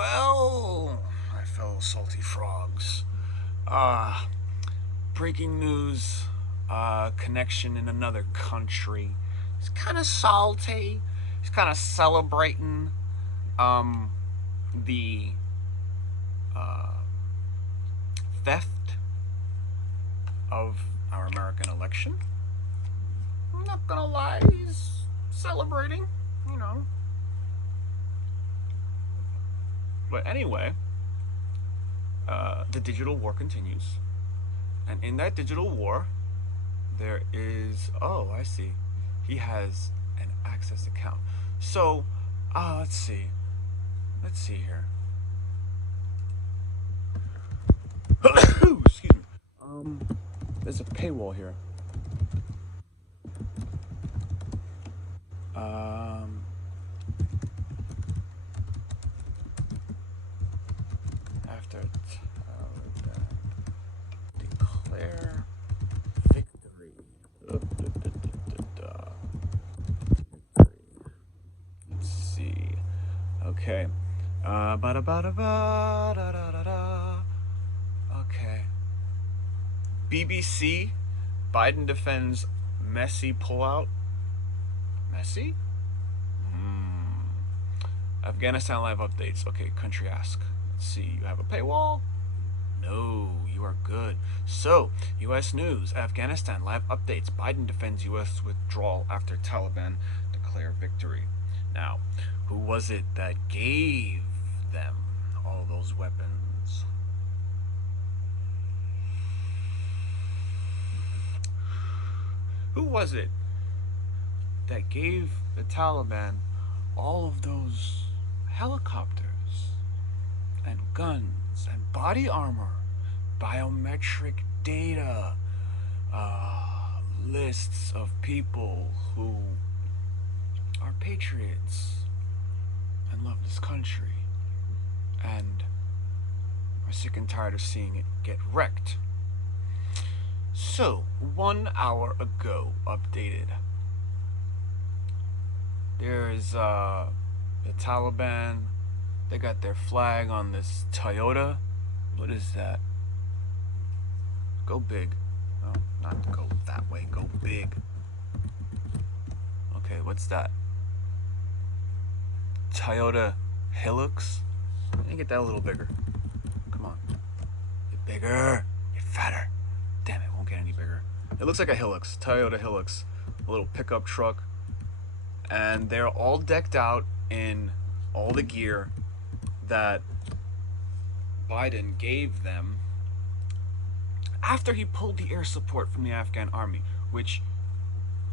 Well, my fellow salty frogs. Breaking news. Connection in another country. He's kind of salty. He's kind of celebrating um, the uh, theft of our American election. I'm not gonna lie, he's celebrating, you know. But anyway, the digital war continues. And in that digital war, there is, oh, I see. He has an access account. So, let's see. Let's see here. Excuse me. There's a paywall here. Um, After declare victory. Let's see. Okay. Okay. BBC. Biden defends Messi pullout. Messi? Afghanistan live updates. Okay, country ask. Let's see. You have a paywall? No, you are good. So, U.S. news. Afghanistan live updates. Biden defends U.S. withdrawal after Taliban declare victory. Now, who was it that gave them all those weapons? Who was it that gave the Taliban all of those helicopters and guns and body armor, biometric data, lists of people who are patriots and love this country and are sick and tired of seeing it get wrecked? So, 1 hour ago, updated. There's the Taliban. They got their flag on this Toyota. What is that? Go big. No, not go that way. Go big. Okay, what's that? Toyota Hilux? Let me get that a little bigger. Come on. Get bigger. Get fatter. Damn, it won't get any bigger. It looks like a Hilux. Toyota Hilux. A little pickup truck. And they're all decked out in all the gear that Biden gave them after he pulled the air support from the Afghan army, which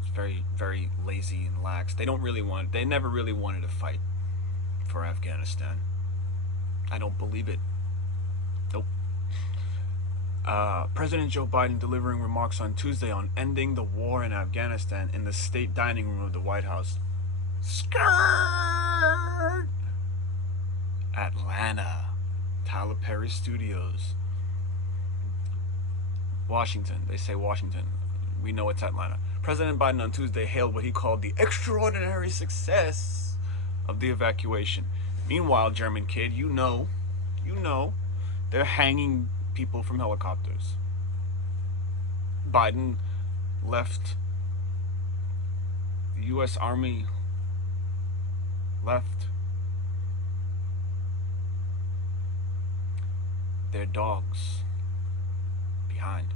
is very, very lazy and lax. They never really wanted to fight for Afghanistan. I don't believe it. Nope. President Joe Biden delivering remarks on Tuesday on ending the war in Afghanistan in the state dining room of the White House. Skirt! Atlanta. Tyler Perry Studios. Washington. They say Washington. We know it's Atlanta. President Biden on Tuesday hailed what he called the extraordinary success of the evacuation. Meanwhile, German kid, you know, they're hanging people from helicopters. Biden left. The U.S. Army left their dogs behind.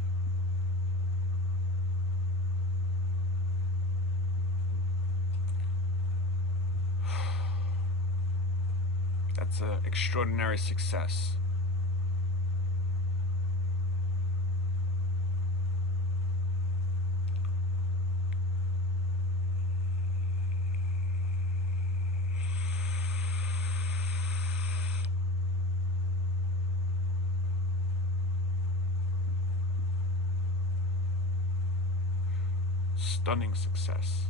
That's an extraordinary success. Stunning success.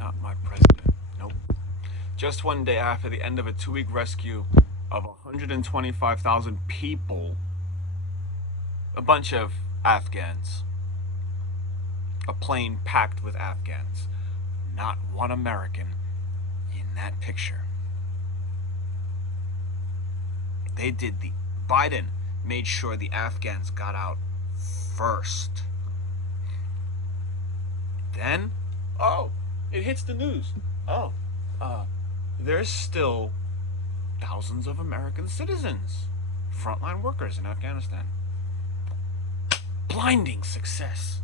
Not my president. Nope. Just one day after the end of a 2-week rescue of 125,000 people, a bunch of Afghans, a plane packed with Afghans, not one American in that picture. Biden made sure the Afghans got out first. Then, it hits the news. There's still thousands of American citizens, frontline workers in Afghanistan. Blinding success.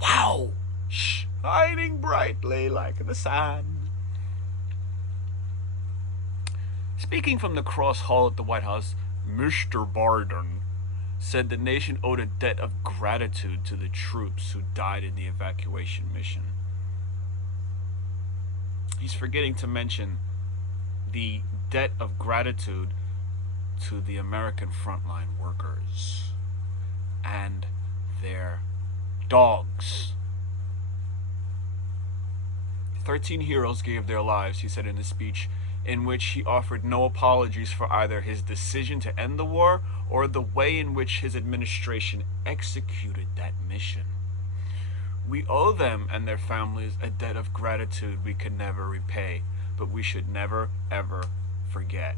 Wow! Shining brightly like the sun. Speaking from the Cross Hall at the White House, Mr. Biden said the nation owed a debt of gratitude to the troops who died in the evacuation mission. He's forgetting to mention the debt of gratitude to the American frontline workers and their dogs. 13 heroes gave their lives, he said in a speech in which he offered no apologies for either his decision to end the war or the way in which his administration executed that mission. We owe them and their families a debt of gratitude we can never repay, but we should never, ever forget.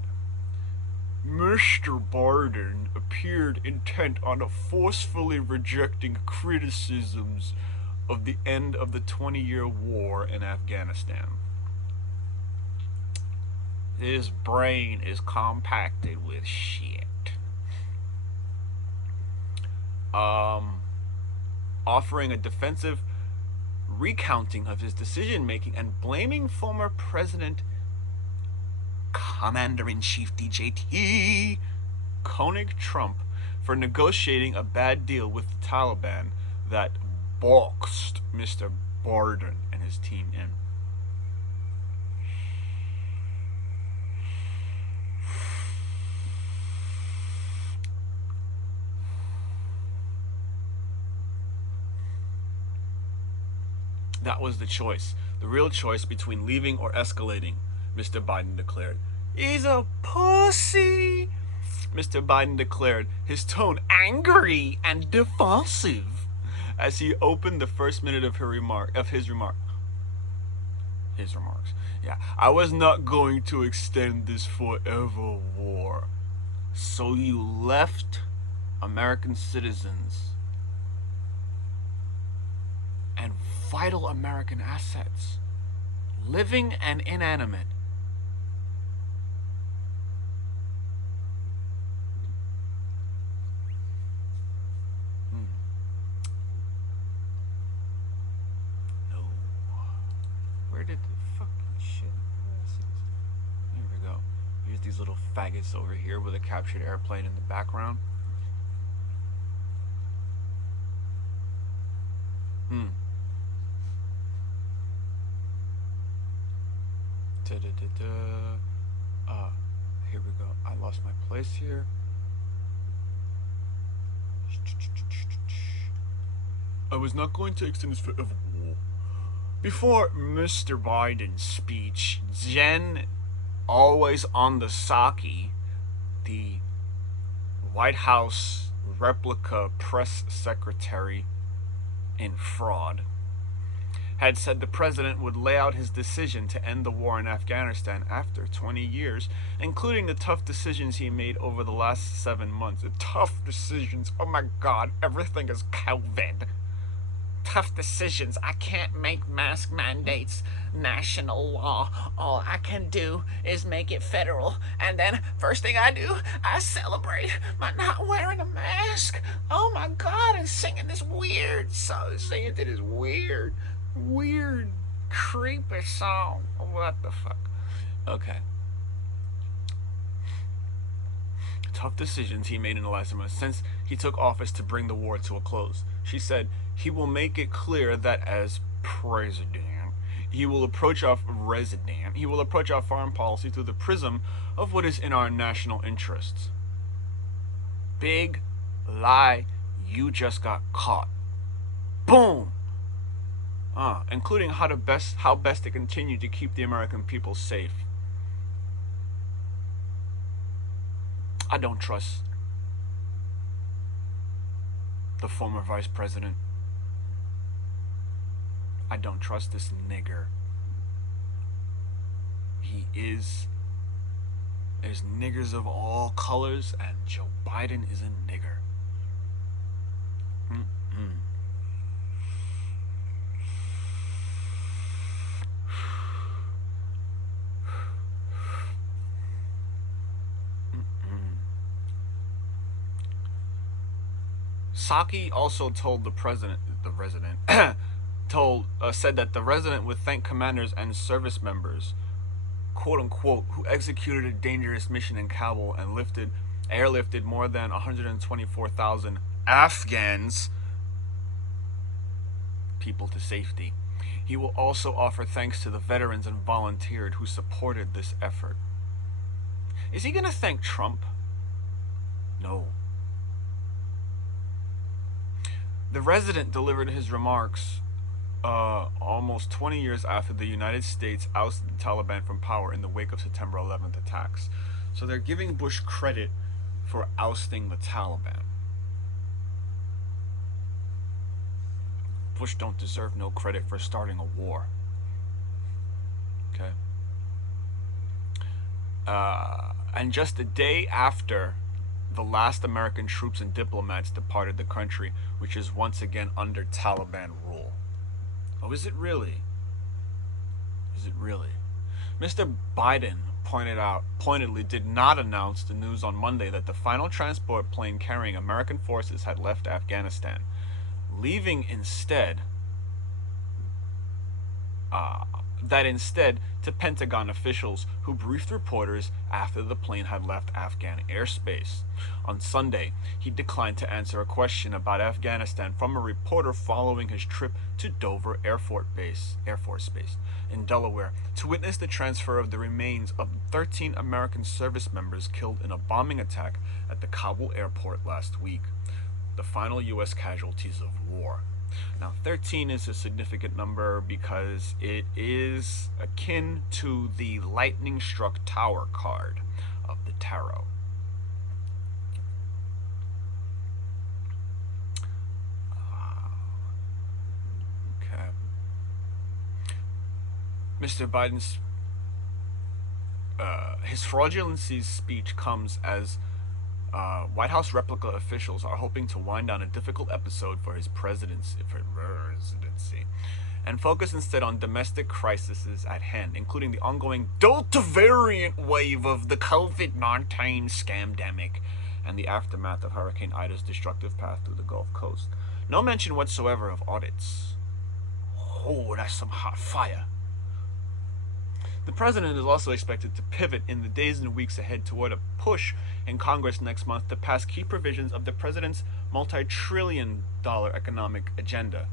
Mr. Biden appeared intent on forcefully rejecting criticisms of the end of the 20-year war in Afghanistan. His brain is compacted with shit. Offering a defensive recounting of his decision-making and blaming former President Commander-in-Chief DJT Koenig Trump for negotiating a bad deal with the Taliban that boxed Mr. Biden and his team in. That was the choice, the real choice between leaving or escalating, Mr. Biden declared. He's a pussy, Mr. Biden declared, his tone angry and defensive as he opened the first minute of his remarks. Yeah, I was not going to extend this forever war. So you left American citizens and vital American assets, living and inanimate, No. Where did the fucking shit? Here we go. Here's these little faggots over here with a captured airplane in the background. Here we go. I lost my place here. I was not going to extend this forever war. Before Mr. Biden's speech, Jen, always on the sake, the White House replica press secretary in fraud, had said the president would lay out his decision to end the war in Afghanistan after 20 years, including the tough decisions he made over the last 7 months. The tough decisions. Oh my God, everything is COVID. Tough decisions. I can't make mask mandates national law. All I can do is make it federal. And then first thing I do, I celebrate by not wearing a mask. Oh my God, and singing this weird song. Singing to this weird, creepy song. What the fuck? Okay. Tough decisions he made in the last month since he took office to bring the war to a close. She said he will make it clear that as president, he will approach our foreign policy through the prism of what is in our national interests. Big lie, you just got caught. Boom. Including how best to continue to keep the American people safe. I don't trust the former vice president. I don't trust this nigger. He is. There's niggers of all colors, and Joe Biden is a nigger. Mm-mm. Psaki also told the resident, said that the resident would thank commanders and service members, quote unquote, who executed a dangerous mission in Kabul and airlifted more than 124,000 Afghans, people, to safety. He will also offer thanks to the veterans and volunteers who supported this effort. Is he going to thank Trump? No. The resident delivered his remarks almost 20 years after the United States ousted the Taliban from power in the wake of September 11th attacks. So they're giving Bush credit for ousting the Taliban. Bush don't deserve no credit for starting a war. Okay? And just a day after the last American troops and diplomats departed the country, which is once again under Taliban rule. Oh, is it really? Is it really? Mr. Biden pointedly did not announce the news on Monday that the final transport plane carrying American forces had left Afghanistan, leaving instead to Pentagon officials who briefed reporters after the plane had left Afghan airspace. On Sunday, he declined to answer a question about Afghanistan from a reporter following his trip to Dover Air Force Base in Delaware to witness the transfer of the remains of 13 American service members killed in a bombing attack at the Kabul airport last week, the final U.S. casualties of war. Now, 13 is a significant number because it is akin to the lightning-struck tower card of the tarot. Okay. Mr. Biden's his fraudulency speech comes as White House replica officials are hoping to wind down a difficult episode for his presidency and focus instead on domestic crises at hand, including the ongoing Delta variant wave of the COVID-19 scamdemic and the aftermath of Hurricane Ida's destructive path through the Gulf Coast. No mention whatsoever of audits. Oh, that's some hot fire. The president is also expected to pivot in the days and weeks ahead toward a push in Congress next month to pass key provisions of the president's multi-trillion-dollar economic agenda,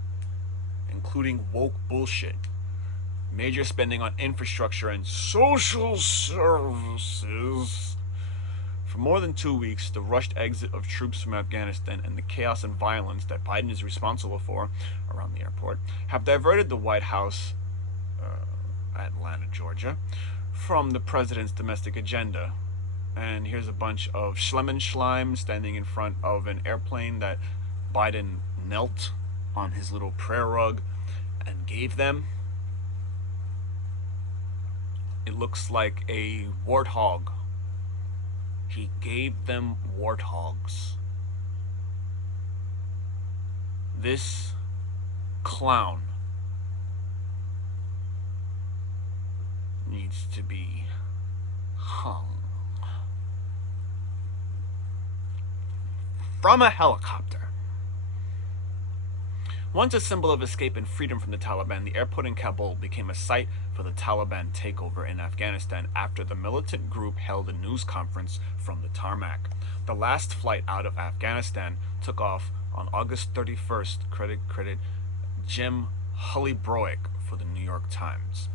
including woke bullshit, major spending on infrastructure and social services. For more than 2 weeks, the rushed exit of troops from Afghanistan and the chaos and violence that Biden is responsible for around the airport have diverted the White House, Atlanta, Georgia, from the president's domestic agenda. And here's a bunch of Schleim standing in front of an airplane that Biden knelt on his little prayer rug and gave them. It looks like a warthog. He gave them warthogs. This clown needs to be hung from a helicopter. Once a symbol of escape and freedom from the Taliban, the airport in Kabul became a site for the Taliban takeover in Afghanistan after the militant group held a news conference from the tarmac. The last flight out of Afghanistan took off on August 31st, credit Jim Hullybroick for the New York Times.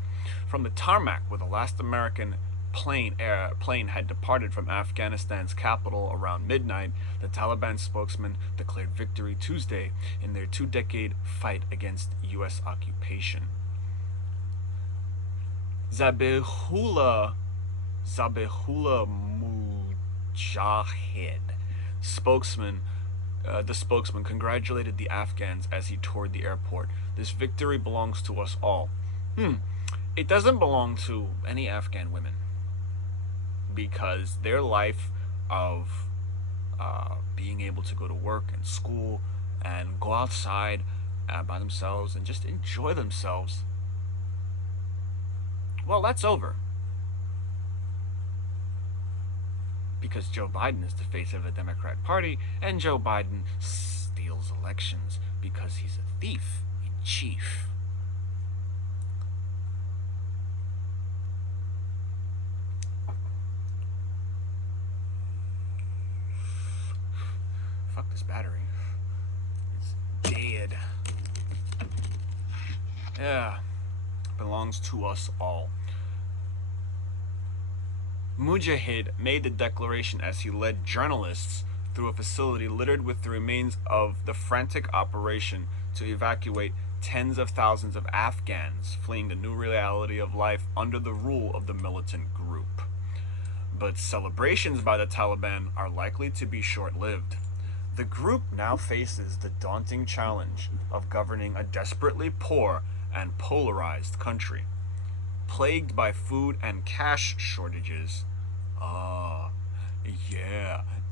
From the tarmac, where the last American plane had departed from Afghanistan's capital around midnight, the Taliban spokesman declared victory Tuesday in their 2-decade fight against U.S. occupation. Zabihullah Mujahid, spokesman The spokesman congratulated the Afghans as he toured the airport. This victory belongs to us all. It doesn't belong to any Afghan women because their life of being able to go to work and school and go outside by themselves and just enjoy themselves, well, that's over. Because Joe Biden is the face of the Democrat Party, and Joe Biden steals elections because he's a thief in chief. Fuck this battery. It's dead. Yeah. Belongs to us all. Mujahid made the declaration as he led journalists through a facility littered with the remains of the frantic operation to evacuate tens of thousands of Afghans fleeing the new reality of life under the rule of the militant group. But celebrations by the Taliban are likely to be short-lived. The group now faces the daunting challenge of governing a desperately poor and polarized country, plagued by food and cash shortages.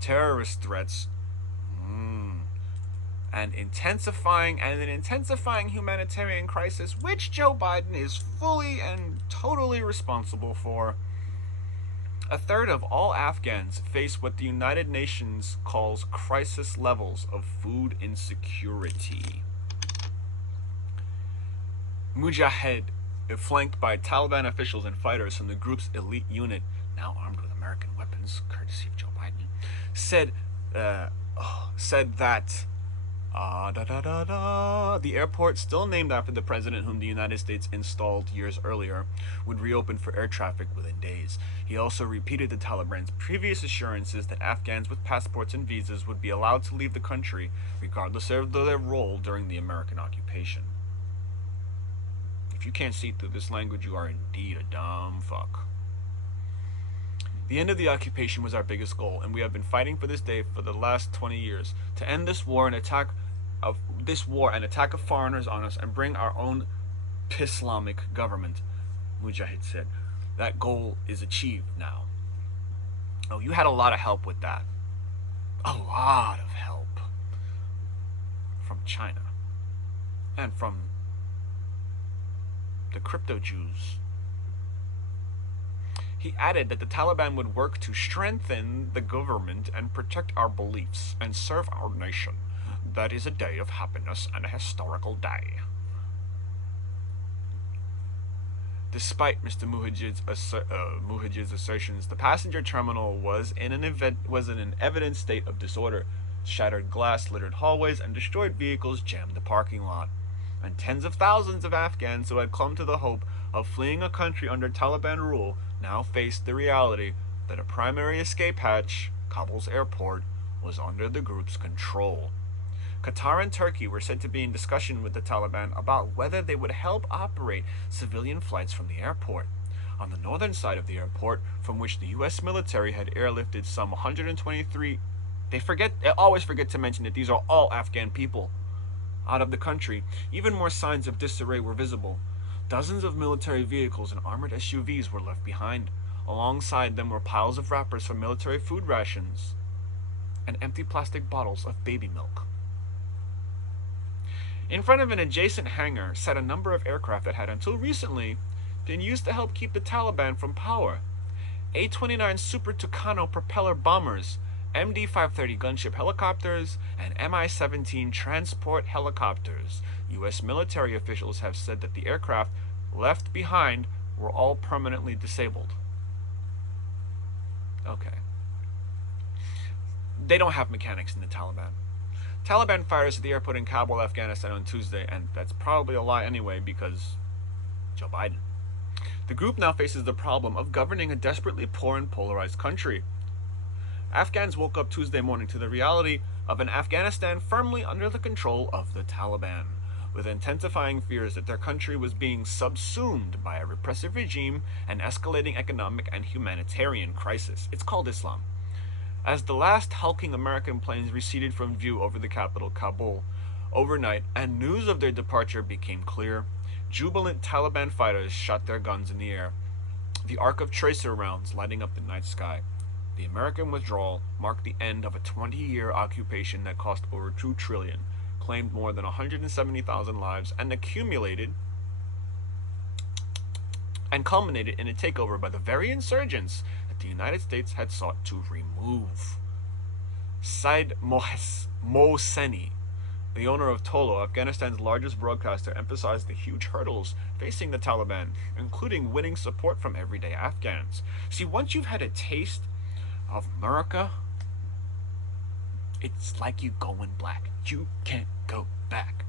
Terrorist threats, and an intensifying humanitarian crisis, which Joe Biden is fully and totally responsible for. A third of all Afghans face what the United Nations calls crisis levels of food insecurity. Mujahid, flanked by Taliban officials and fighters from the group's elite unit, now armed with American weapons, courtesy of Joe Biden, said that the airport, still named after the president whom the United States installed years earlier, would reopen for air traffic within days. He also repeated the Taliban's previous assurances that Afghans with passports and visas would be allowed to leave the country, regardless of their role during the American occupation. If you can't see through this language, you are indeed a dumb fuck. The end of the occupation was our biggest goal, and we have been fighting for this day for the last 20 years, to end this war and attack of foreigners on us and bring our own Islamic government, Mujahid said. That goal is achieved now. Oh, you had a lot of help with that. A lot of help. From China. And from the crypto Jews. He added that the Taliban would work to strengthen the government and protect our beliefs and serve our nation. That is a day of happiness and a historical day. Despite Mr. Mujahid's assertions, the passenger terminal was in an evident state of disorder. Shattered glass littered hallways and destroyed vehicles jammed the parking lot. And tens of thousands of Afghans who had clung to the hope of fleeing a country under Taliban rule now faced the reality that a primary escape hatch, Kabul's airport, was under the group's control. Qatar and Turkey were said to be in discussion with the Taliban about whether they would help operate civilian flights from the airport. On the northern side of the airport, from which the U.S. military had airlifted some 123... They always forget to mention that these are all Afghan people. Out of the country, even more signs of disarray were visible. Dozens of military vehicles and armored SUVs were left behind. Alongside them were piles of wrappers for military food rations and empty plastic bottles of baby milk. In front of an adjacent hangar sat a number of aircraft that had until recently been used to help keep the Taliban from power. A-29 Super Tucano propeller bombers, MD-530 gunship helicopters, and Mi-17 transport helicopters. U.S. military officials have said that the aircraft left behind were all permanently disabled. Okay. They don't have mechanics in the Taliban. Taliban fighters at the airport in Kabul, Afghanistan on Tuesday, and that's probably a lie anyway because Joe Biden. The group now faces the problem of governing a desperately poor and polarized country. Afghans woke up Tuesday morning to the reality of an Afghanistan firmly under the control of the Taliban, with intensifying fears that their country was being subsumed by a repressive regime and escalating economic and humanitarian crisis. It's called Islam. As the last hulking American planes receded from view over the capital, Kabul, overnight, and news of their departure became clear, jubilant Taliban fighters shot their guns in the air, the arc of tracer rounds lighting up the night sky. The American withdrawal marked the end of a 20-year occupation that cost over $2 trillion, claimed more than 170,000 lives, and accumulated and culminated in a takeover by the very insurgents that the United States had sought to remove. Said Mohseni, the owner of Tolo, Afghanistan's largest broadcaster, emphasized the huge hurdles facing the Taliban, including winning support from everyday Afghans. See, once you've had a taste of America, it's like you going black. You can't go back.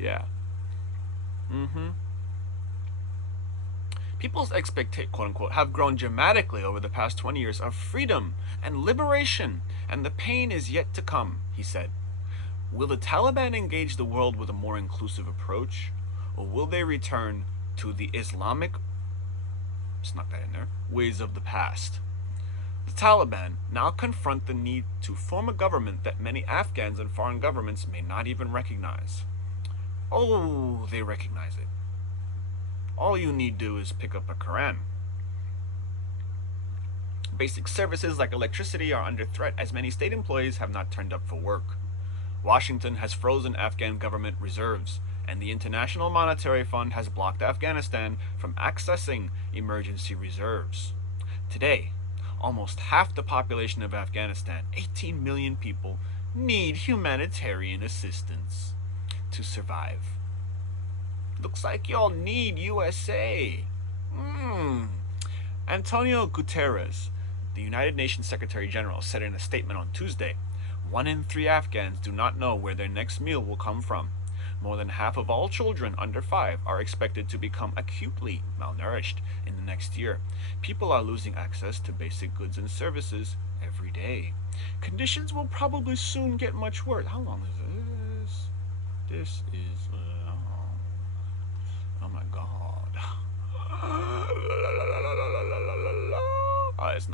Yeah. People's expectations, quote unquote, have grown dramatically over the past 20 years of freedom and liberation, and the pain is yet to come, he said. Will the Taliban engage the world with a more inclusive approach, or will they return to the Islamic, snuck that in there, ways of the past? The Taliban now confront the need to form a government that many Afghans and foreign governments may not even recognize. Oh, they recognize it. All you need to do is pick up a Quran. Basic services like electricity are under threat as many state employees have not turned up for work. Washington has frozen Afghan government reserves, and the International Monetary Fund has blocked Afghanistan from accessing emergency reserves. Today, almost half the population of Afghanistan, 18 million people, need humanitarian assistance to survive. Looks like y'all need USA. Antonio Guterres, the United Nations Secretary General, said in a statement on Tuesday, 1 in 3 Afghans do not know where their next meal will come from. More than half of all children under 5 are expected to become acutely malnourished in the next year. People are losing access to basic goods and services every day. Conditions will probably soon get much worse. How long is this? This is... oh my god.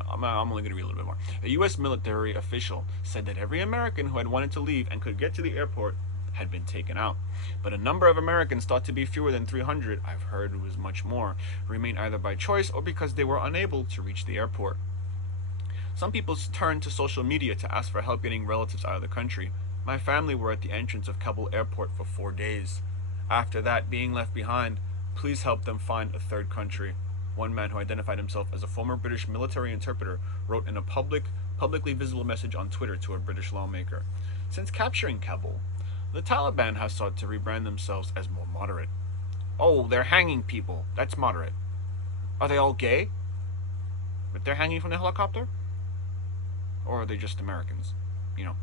I'm only going to read a little bit more. A U.S. military official said that every American who had wanted to leave and could get to the airport had been taken out. But a number of Americans, thought to be fewer than 300, I've heard it was much more, remain either by choice or because they were unable to reach the airport. Some people turned to social media to ask for help getting relatives out of the country. My family were at the entrance of Kabul airport for 4 days. After that, being left behind, please help them find a third country. One man who identified himself as a former British military interpreter wrote in a publicly visible message on Twitter to a British lawmaker. Since capturing Kabul, the Taliban has sought to rebrand themselves as more moderate. Oh, they're hanging people. That's moderate. Are they all gay? But they're hanging from the helicopter? Or are they just Americans? You know,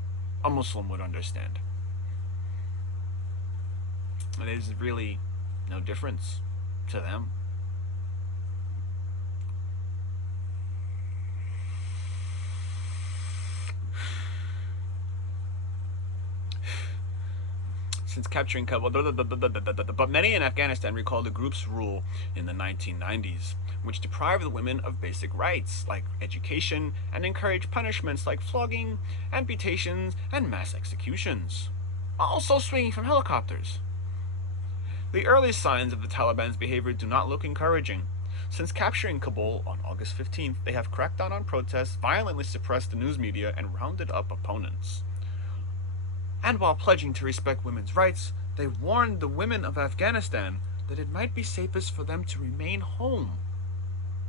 a Muslim would understand. And there's really no difference to them. Since capturing Kabul, but many in Afghanistan recall the group's rule in the 1990s, which deprived the women of basic rights like education and encouraged punishments like flogging, amputations, and mass executions, also swinging from helicopters. The early signs of the Taliban's behavior do not look encouraging. Since capturing Kabul on August 15th, they have cracked down on protests, violently suppressed the news media, and rounded up opponents. And while pledging to respect women's rights, they warned the women of Afghanistan that it might be safest for them to remain home.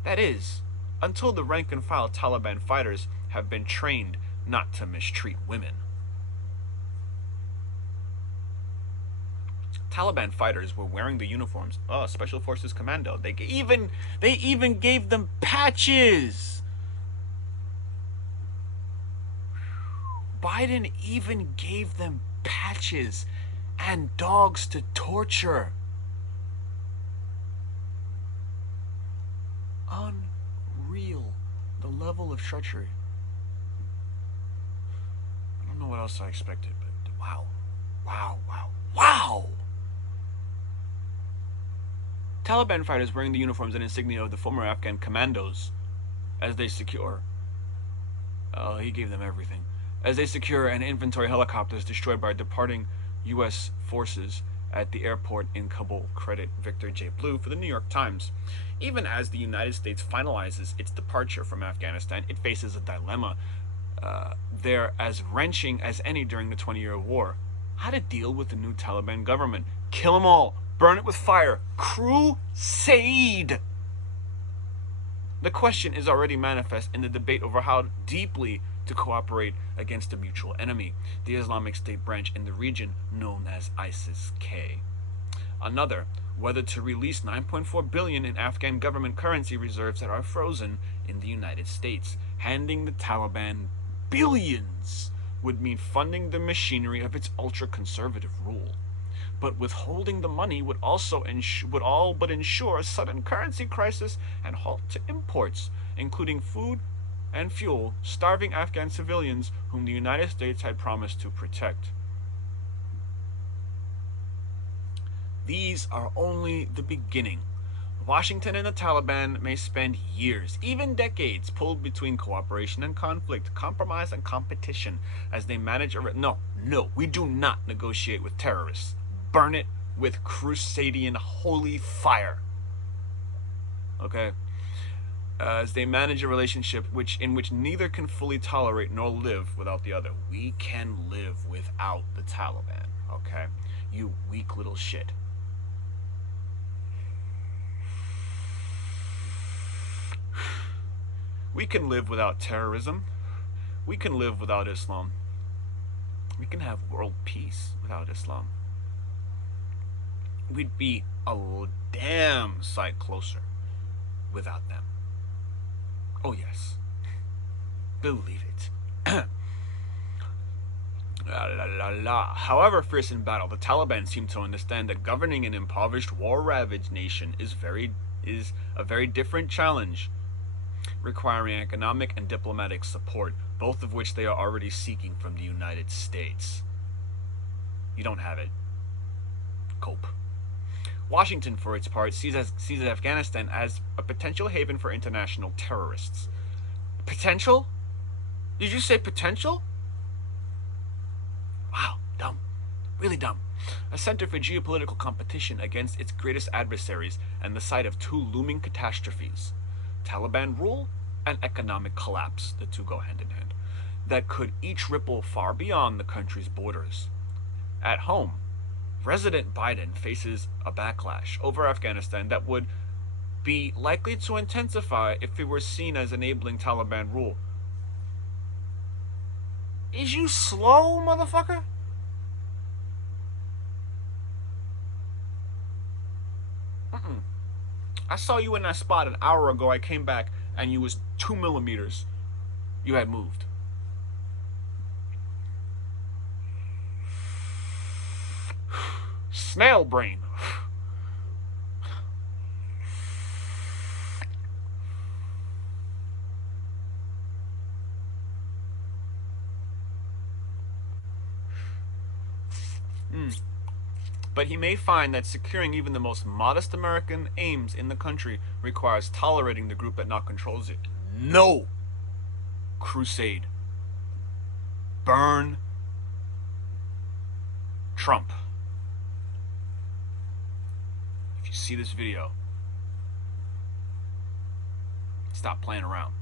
That is, until the rank-and-file Taliban fighters have been trained not to mistreat women. Taliban fighters were wearing the uniforms. Oh, Special Forces Commando. They even gave them patches. Biden even gave them patches and dogs to torture. Unreal. The level of treachery. I don't know what else I expected, but wow. Wow, wow, wow! Taliban fighters wearing the uniforms and insignia of the former Afghan commandos as they secure He gave them everything. As they secure an inventory helicopters destroyed by departing U.S. forces at the airport in Kabul, credit Victor J. Blue for the New York Times. Even as the United States finalizes its departure from Afghanistan, it faces a dilemma there as wrenching as any during the 20-year war. How to deal with the new Taliban government. Kill them all. Burn it with fire. Crusade! The question is already manifest in the debate over how deeply to cooperate against a mutual enemy, the Islamic State branch in the region known as ISIS-K. Another, whether to release $9.4 billion in Afghan government currency reserves that are frozen in the United States. Handing the Taliban billions would mean funding the machinery of its ultra-conservative rule. But withholding the money would also all but ensure a sudden currency crisis and halt to imports, including food and fuel, starving Afghan civilians whom the United States had promised to protect. These are only the beginning. Washington and the Taliban may spend years, even decades, pulled between cooperation and conflict, compromise and competition, as they manage No, we do not negotiate with terrorists. Burn it with Crusadian holy fire. Okay? As they manage a relationship in which neither can fully tolerate nor live without the other. We can live without the Taliban, okay? You weak little shit. We can live without terrorism. We can live without Islam. We can have world peace without Islam. We'd be a damn sight closer without them. Oh yes. Believe it. However fierce in battle, the Taliban seem to understand that governing an impoverished, war-ravaged nation is a very different challenge, requiring economic and diplomatic support, both of which they are already seeking from the United States. You don't have it. Cope. Washington, for its part, sees Afghanistan as a potential haven for international terrorists. Potential? Did you say potential? Wow, dumb. Really dumb. A center for geopolitical competition against its greatest adversaries and the site of two looming catastrophes. Taliban rule and economic collapse, the two go hand in hand, that could each ripple far beyond the country's borders. At home, President Biden faces a backlash over Afghanistan that would be likely to intensify if it were seen as enabling Taliban rule. Is you slow, motherfucker? I saw you in that spot an hour ago. I came back and you was 2 millimeters. You had moved. Snail brain. But he may find that securing even the most modest American aims in the country requires tolerating the group that now controls it. No! Crusade. Burn Trump. If you see this video, stop playing around.